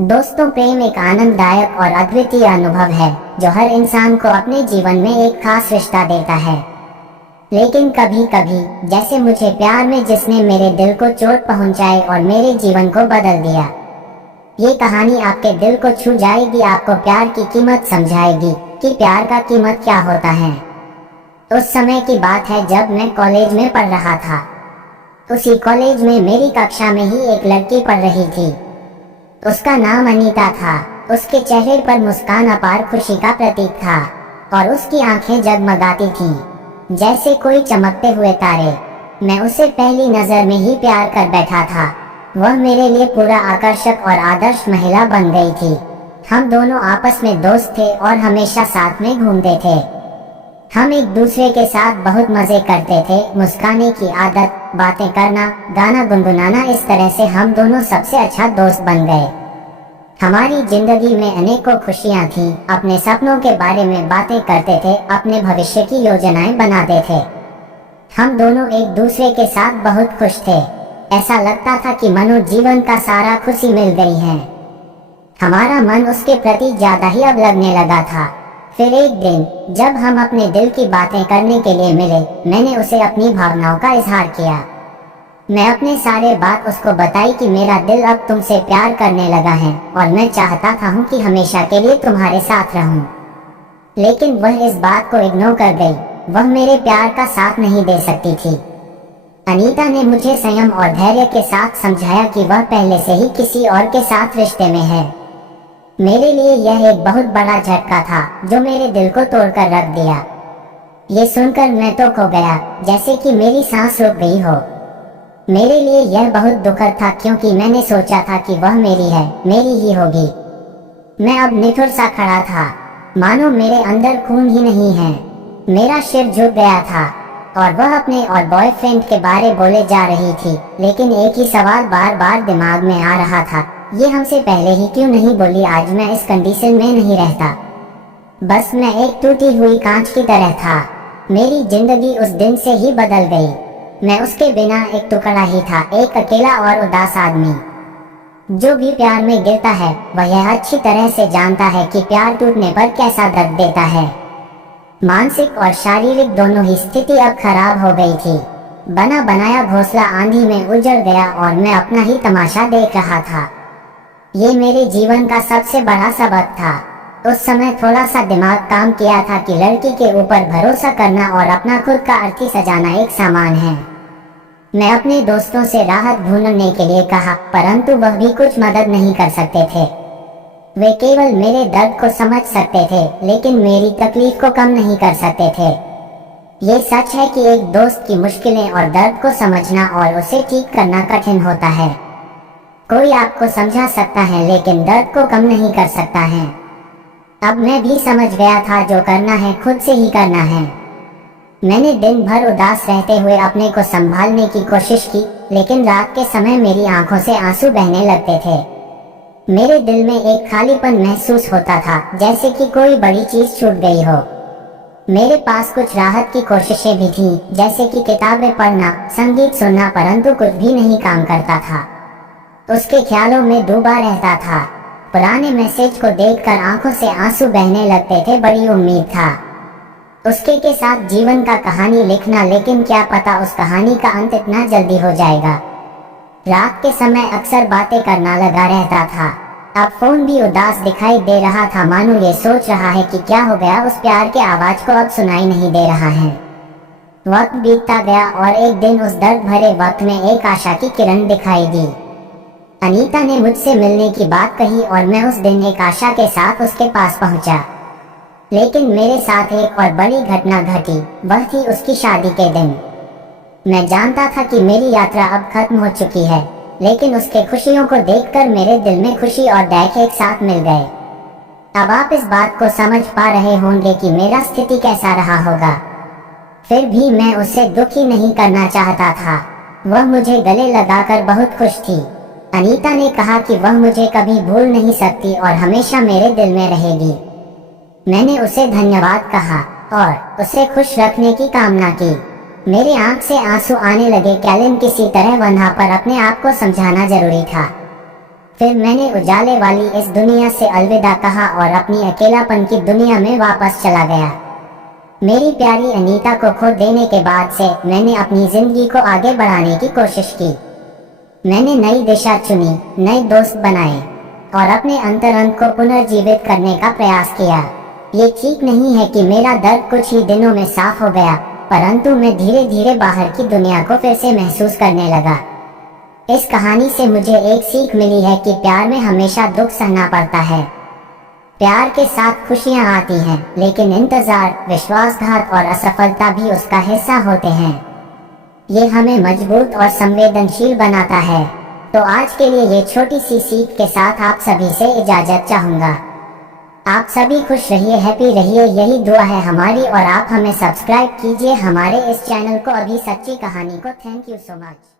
दोस्तों, प्रेम एक आनंददायक और अद्वितीय अनुभव है जो हर इंसान को अपने जीवन में एक खास रिश्ता देता है। लेकिन कभी कभी, जैसे मुझे प्यार में जिसने मेरे दिल को चोट पहुंचाई और मेरे जीवन को बदल दिया। ये कहानी आपके दिल को छू जाएगी, आपको प्यार की कीमत समझाएगी कि प्यार का कीमत क्या होता है। उस समय की बात है जब मैं कॉलेज में पढ़ रहा था। उसी कॉलेज में मेरी कक्षा में ही एक लड़की पढ़ रही थी। उसका नाम अनीता था। उसके चेहरे पर मुस्कान अपार खुशी का प्रतीक था और उसकी आंखें जगमगाती थीं जैसे कोई चमकते हुए तारे। मैं उसे पहली नजर में ही प्यार कर बैठा था। वह मेरे लिए पूरा आकर्षक और आदर्श महिला बन गई थी। हम दोनों आपस में दोस्त थे और हमेशा साथ में घूमते थे। हम एक दूसरे के साथ बहुत मजे करते थे। मुस्काने की आदत, बातें करना, गाना गुनगुनाना, इस तरह से हम दोनों सबसे अच्छा दोस्त बन गए। हमारी जिंदगी में अनेकों खुशियां थीं। अपने सपनों के बारे में बातें करते थे, अपने भविष्य की योजनाएं बनाते थे। हम दोनों एक दूसरे के साथ बहुत खुश थे। ऐसा लगता था कि मानो जीवन का सारा खुशी मिल गई है। हमारा मन उसके प्रति ज्यादा ही अब लगने लगा था। फिर एक दिन जब हम अपने दिल की बातें करने के लिए मिले, मैंने उसे अपनी भावनाओं का इजहार किया। मैं अपने सारे बात उसको बताई कि मेरा दिल अब तुमसे प्यार करने लगा है और मैं चाहता था कि हमेशा के लिए तुम्हारे साथ रहूं। लेकिन वह इस बात को इग्नोर कर गई। वह मेरे प्यार का साथ नहीं दे सकती थी। अनीता ने मुझे संयम और धैर्य के साथ समझाया कि वह पहले से ही किसी और के साथ रिश्ते में है। मेरे लिए यह एक बहुत बड़ा झटका था जो मेरे दिल को तोड़कर रख दिया। ये सुनकर मैं तो खो गया, जैसे कि मेरी सांस रुक गई हो। मेरे लिए यह बहुत दुखद था क्योंकि मैंने सोचा था कि वह मेरी है, मेरी ही होगी। मैं अब निठुर सा खड़ा था, मानो मेरे अंदर खून ही नहीं है। मेरा सिर झुक गया था और वह अपने और बॉयफ्रेंड के बारे बोले जा रही थी। लेकिन एक ही सवाल बार बार दिमाग में आ रहा था, ये हमसे पहले ही क्यों नहीं बोली? आज मैं इस कंडीशन में नहीं रहता। बस मैं एक टूटी हुई कांच की तरह था। मेरी जिंदगी उस दिन से ही बदल गई। मैं उसके बिना एक टुकड़ा ही था, एक अकेला और उदास आदमी। जो भी प्यार में गिरता है वह यह अच्छी तरह से जानता है कि प्यार टूटने पर कैसा दर्द देता है। मानसिक और शारीरिक दोनों ही स्थिति अब खराब हो गई थी। बना बनाया घोंसला आंधी में उजड़ गया और मैं अपना ही तमाशा देख रहा था। ये मेरे जीवन का सबसे बड़ा सबक था। उस समय थोड़ा सा दिमाग काम किया था कि लड़की के ऊपर भरोसा करना और अपना खुद का अर्थी सजाना एक सामान है। मैं अपने दोस्तों से राहत ढूंढने के लिए कहा, परंतु वह भी कुछ मदद नहीं कर सकते थे। वे केवल मेरे दर्द को समझ सकते थे, लेकिन मेरी तकलीफ को कम नहीं कर सकते थे। ये सच है कि एक दोस्त की मुश्किलें और दर्द को समझना और उसे ठीक करना कठिन होता है। कोई आपको समझा सकता है लेकिन दर्द को कम नहीं कर सकता है। अब मैं भी समझ गया था, जो करना है खुद से ही करना है। मैंने दिन भर उदास रहते हुए अपने को संभालने की कोशिश की, लेकिन रात के समय मेरी आंखों से आंसू बहने लगते थे। मेरे दिल में एक खालीपन महसूस होता था, जैसे कि कोई बड़ी चीज छूट गई हो। मेरे पास कुछ राहत की कोशिशें भी थीं, जैसे कि किताबें पढ़ना, संगीत सुनना, परंतु कुछ भी नहीं काम करता था। उसके ख्यालों में डूबा रहता था। पुराने मैसेज को देखकर आंखों से आंसू बहने लगते थे। बड़ी उम्मीद था उसके के साथ जीवन का कहानी लिखना, लेकिन क्या पता उस कहानी का अंत इतना जल्दी हो जाएगा। रात के समय अक्सर बातें करना लगा रहता था। अब फोन भी उदास दिखाई दे रहा था, मानो ये सोच रहा है कि क्या हो गया, उस प्यार के आवाज को अब सुनाई नहीं दे रहा है। वक्त बीतता गया और एक दिन उस दर्द भरे वक्त में एक आशा की किरण दिखाई दी। अनीता ने मुझसे मिलने की बात कही और मैं उस दिन एक आशा के साथ उसके पास पहुंचा। लेकिन मेरे साथ एक और बड़ी घटना घटी। वह थी उसकी शादी के दिन। मैं जानता था कि मेरी यात्रा अब खत्म हो चुकी है, लेकिन उसके खुशियों को देखकर मेरे दिल में खुशी और दैख एक साथ मिल गए। अब आप इस बात को समझ पा रहे होंगे कि मेरा स्थिति कैसा रहा होगा। फिर भी मैं उसे दुखी नहीं करना चाहता था। वह मुझे गले लगाकर बहुत खुश थी। अनीता ने कहा कि वह मुझे कभी भूल नहीं सकती और हमेशा मेरे दिल में रहेगी। मैंने उसे धन्यवाद कहा और उसे खुश रखने की कामना की। मेरे आंख से आंसू आने लगे। कैलिन किसी तरह वहां पर अपने आप को समझाना जरूरी था। फिर मैंने उजाले वाली इस दुनिया से अलविदा कहा और अपनी अकेलापन की दुनिया में वापस चला गया। मेरी प्यारी अनीता को खो देने के बाद से मैंने अपनी जिंदगी को आगे बढ़ाने की कोशिश की। मैंने नई दिशा चुनी, नए दोस्त बनाए और अपने अंतरंग को पुनर्जीवित करने का प्रयास किया। ये ठीक नहीं है कि मेरा दर्द कुछ ही दिनों में साफ हो गया, परंतु मैं धीरे धीरे बाहर की दुनिया को फिर से महसूस करने लगा। इस कहानी से मुझे एक सीख मिली है कि प्यार में हमेशा दुख सहना पड़ता है। प्यार के साथ खुशियां आती हैं, लेकिन इंतजार, विश्वासघात और असफलता भी उसका हिस्सा होते हैं। ये हमें मजबूत और संवेदनशील बनाता है। तो आज के लिए ये छोटी सी सीख के साथ आप सभी से इजाजत चाहूंगा। आप सभी खुश रहिए, हैप्पी रहिए, यही दुआ है हमारी। और आप हमें सब्सक्राइब कीजिए हमारे इस चैनल को। अभी सच्ची कहानी को। Thank you so much.